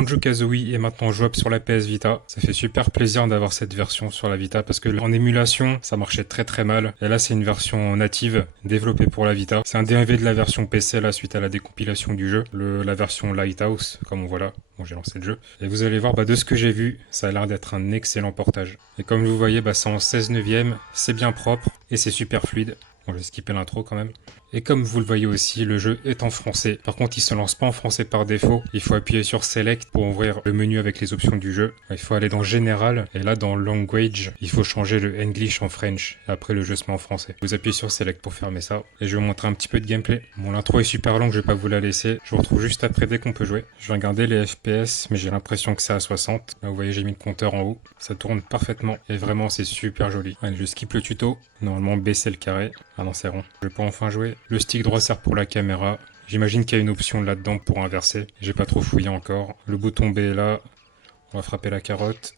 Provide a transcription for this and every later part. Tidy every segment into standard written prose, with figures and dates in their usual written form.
Banjo-Kazooie est maintenant jouable sur la PS Vita. Ça fait super plaisir d'avoir cette version sur la Vita parce que en émulation, ça marchait très mal. Et là, c'est une version native développée pour la Vita. C'est un dérivé de la version PC là suite à la décompilation du jeu. La version Lighthouse, comme on voit là. Bon, j'ai lancé le jeu. Et vous allez voir, de ce que j'ai vu, ça a l'air d'être un excellent portage. Et comme vous voyez, c'est en 16 neuvième, c'est bien propre et c'est super fluide. Bon, je vais skipper l'intro quand même. Et comme vous le voyez aussi, le jeu est en français. Par contre, il se lance pas en français par défaut. Il faut appuyer sur Select pour ouvrir le menu avec les options du jeu. Il faut aller dans Général. Et là, dans Language, il faut changer le English en French. Et après, le jeu se met en français. Vous appuyez sur Select pour fermer ça. Et je vais vous montrer un petit peu de gameplay. Bon, l'intro est super longue, je vais pas vous la laisser. Je vous retrouve juste après dès qu'on peut jouer. Je vais regarder les FPS, mais j'ai l'impression que c'est à 60. Là, vous voyez, j'ai mis le compteur en haut. Ça tourne parfaitement. Et vraiment, c'est super joli. Allez, je skip le tuto. Normalement, baisser le carré. Ah non, c'est rond. Je vais pas enfin jouer. Le stick droit sert pour la caméra. J'imagine qu'il y a une option là-dedans pour inverser. J'ai pas trop fouillé encore. Le bouton B est là. On va frapper la carotte.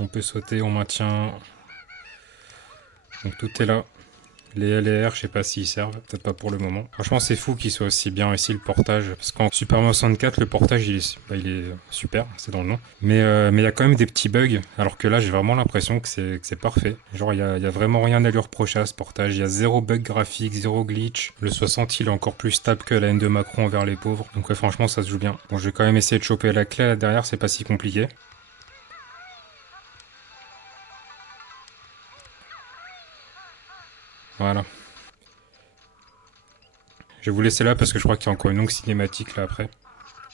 On peut sauter, on maintient. Donc tout est là. Les L et R, je sais pas s'ils servent, peut-être pas pour le moment. Franchement, c'est fou qu'il soit aussi bien ici le portage, parce qu'en Super Mario 64, le portage il est super, c'est dans le nom. Mais il y a quand même des petits bugs, alors que là, j'ai vraiment l'impression que c'est parfait. Genre, il y a vraiment rien à lui reprocher à ce portage. Il y a zéro bug graphique, zéro glitch. Le 60, il est encore plus stable que la N de Macron envers les pauvres. Donc ouais, franchement, ça se joue bien. Bon, je vais quand même essayer de choper la clé là derrière, c'est pas si compliqué. Voilà. Je vais vous laisser là parce que je crois qu'il y a encore une longue cinématique là après.